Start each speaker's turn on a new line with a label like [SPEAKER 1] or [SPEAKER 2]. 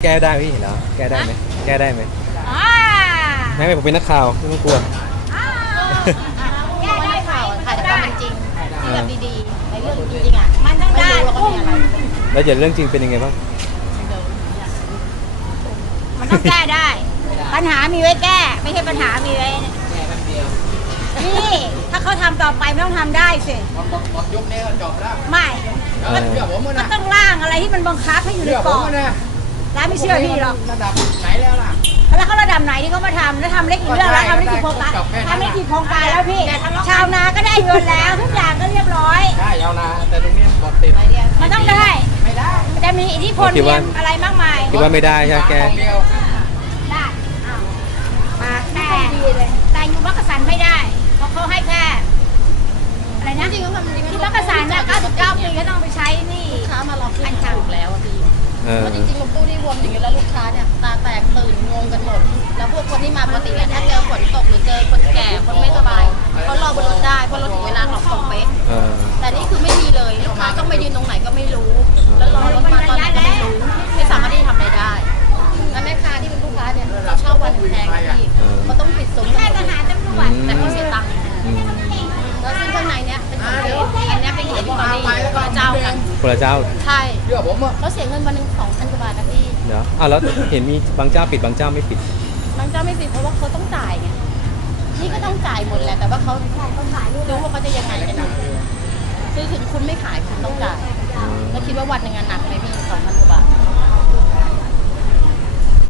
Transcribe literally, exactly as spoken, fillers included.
[SPEAKER 1] ก้ได้พี่เหรอแก้ได้ไหมแก้ได้ไหม
[SPEAKER 2] อ่า
[SPEAKER 1] ไม่ไม่ผมเป็นนักข่าวไม่ต้องกลัว
[SPEAKER 2] อ่าแก้ได้ข่าว
[SPEAKER 3] ถ่ายแต่ความเป็นจริง
[SPEAKER 1] เอ
[SPEAKER 3] ที่
[SPEAKER 1] อ
[SPEAKER 3] แบบดีๆในเรื่องจริงๆอ่ะ
[SPEAKER 2] มันต้อง
[SPEAKER 3] ไม่
[SPEAKER 2] ได้
[SPEAKER 3] รู้แล้วก็มีอะไร
[SPEAKER 1] แล้วอย่างเรื่องจริงเป็นยังไงบ้าง
[SPEAKER 2] มันต้องแก้ได้ ปัญหามีไว้แก้ ไม่ใช่ปัญหามีไว้นี่ถ้าเขาทำต่อไปไม่ต้องทำได้สิ
[SPEAKER 4] หมดยุคนี้ก็จบแล้ว
[SPEAKER 2] ไม่
[SPEAKER 1] เออ
[SPEAKER 4] เชื่อผมมั้
[SPEAKER 2] ก็
[SPEAKER 4] นะ
[SPEAKER 2] ต้องร่างอะไรที่มันบังคับให้อยู่ใน
[SPEAKER 4] เชื่อก ผ
[SPEAKER 2] รอ
[SPEAKER 4] ม
[SPEAKER 2] บ
[SPEAKER 4] นะ
[SPEAKER 2] ร้านไม่เชื่อพี่หรอก
[SPEAKER 4] ระดับไหนแล้วล่ะ
[SPEAKER 2] แล้วเขาระดับไหนที่เขามาทำแล้วทำเล็กกี่เรื่องแล้วทำเล็กกี่โครงการทำเล็กกี่โครงการแล้วพี่ ชาวนาก็ได้เงินแล้วทุกอย่างก็เรียบร้อย
[SPEAKER 4] ได้ยาวนาแต่ตรงนี้หมดติด
[SPEAKER 2] มันต้องได้
[SPEAKER 4] ไม่ได้
[SPEAKER 2] มันจะมีอิทธิพล
[SPEAKER 1] คิด
[SPEAKER 2] เที
[SPEAKER 1] ว่า
[SPEAKER 2] ยมอะไรมากมาย
[SPEAKER 1] คิดว่าไม่ได้ใช่ไหมแก
[SPEAKER 4] กองเดียว
[SPEAKER 2] ได้อ้าวมาแต่แต่อยู่มักกะสันไม่ได้ เพราะเขาให้แค่อะไรนะ
[SPEAKER 3] จริงๆก็มันจริงๆ
[SPEAKER 2] ที่มักกะสันนะเก้าสิบเก้าปีก็ต้องไปใช้หนี่
[SPEAKER 3] ลูกค้ามาลองขึ้นถูกแล้วอะพี่
[SPEAKER 1] เออ
[SPEAKER 3] เพราะจริงๆรถตู้ที่วนอย่างเงี้ยแล้วลูกค้าเนี่ยตาแตกตื่นงงกันหมด แล้วพวกคนที่มาปกติเนี่ยถ้าเจอฝนตกหรือเจอคนแก่คนไม่สบายเขารอบนรถได้เพราะรถถึงเวลาออกตรงเป๊ะ
[SPEAKER 1] เออ
[SPEAKER 3] แต่นี่คือไม่มีเลยลูกค้าต้องไปยืนตรงไหนก็ไม่รู้ แล้วรอรถมาตอนไหนก็ไม่รู้ไม่สามารถที่จะทำอะไรได้แล้วแม่ค้าที่เป็นลูกค้าเนี่ยเราเช่าวันหนึ่งแพงนะพี่เขาต้องปิดซุ้ม
[SPEAKER 2] แค่ทหารตำรวจ
[SPEAKER 3] แต่เขาเสียตังค์
[SPEAKER 1] อืม
[SPEAKER 3] แล้วซึ่งข้างในเนี่ยเป็นของเด็กอันเนี้ยเป็นของที่ตอนนี้คนละเจ้ากัน
[SPEAKER 1] คนละเจ้า
[SPEAKER 3] ใช่
[SPEAKER 4] เชื่อผมอ่ะ
[SPEAKER 3] เขาเสียเงินวันหนึ่งสองพันกว่าบาทนะพี่
[SPEAKER 1] เนาะอ่ะแล้วเห็นมีบางเจ้าปิดบางเจ้าไม่ปิด
[SPEAKER 3] บางเจ้าไม่ปิดเพราะว่าเขาต้องจ่ายไงนี่ก็ต้องจ่ายหมดแหละแต่ว่าเขาต้องจ่ายรู้ว่าเขาจะยังไงกันนะคือถึงคุณไม่ขายคุณต้องจ่าย
[SPEAKER 1] อืม
[SPEAKER 3] แล้วคิดว่าวันหนึ่งอะหนักไหมพี่สองพันกว่าบาท